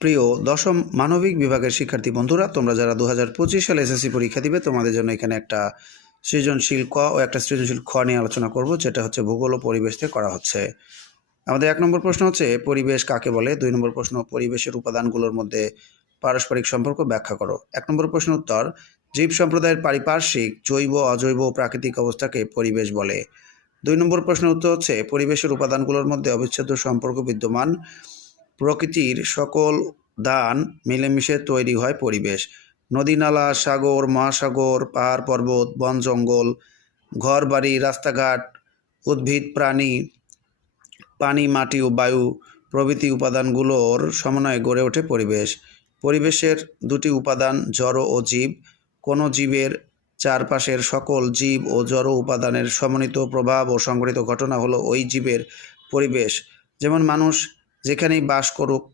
প্রিয় দশম মানবিক বিভাগের শিক্ষার্থী বন্ধুরা, তোমরা যারা 2025 সালে এসএসসি পরীক্ষা দিবে, তোমাদের জন্য এখানে একটা সৃজনশীল ক ও একটা সৃজনশীল খ নিয়ে আলোচনা করব, যেটা হচ্ছে ভূগোল ও পরিবেশ থেকে করা হচ্ছে। আমাদের 1 নম্বর প্রশ্ন হচ্ছে পরিবেশ কাকে বলে। 2 নম্বর প্রশ্ন পরিবেশের উপাদানগুলোর মধ্যে পারস্পরিক সম্পর্ক ব্যাখ্যা করো। 1 নম্বর প্রশ্ন উত্তর, জীব সম্প্রদায়ের পারিপার্শ্বিক জৈব অজৈব ও প্রাকৃতিক অবস্থাকে পরিবেশ বলে। 2 নম্বর প্রশ্নের উত্তর হচ্ছে পরিবেশের উপাদানগুলোর মধ্যে অবিচ্ছেদ্য সম্পর্ক বিদ্যমান, প্রকৃতির সকল দান মিলেমিশে তৈরি হয় পরিবেশ। নদী নালা, সাগর, মহাসাগর, পাহাড় পর্বত, বন জঙ্গল, ঘর বাড়ি, রাস্তাঘাট, উদ্ভিদ প্রাণী, পানি, মাটি ও বায়ু প্রভৃতি উপাদানগুলোর সমন্বয়ে গড়ে ওঠে পরিবেশ। পরিবেশের দুটি উপাদান জড় ও জীব। কোনো জীবের চারপাশের সকল জীব ও জড় উপাদানের সমন্বিত প্রভাব ও সংঘটিত ঘটনা হলো ওই জীবের পরিবেশ। যেমন মানুষ যেখানেই বাস করুক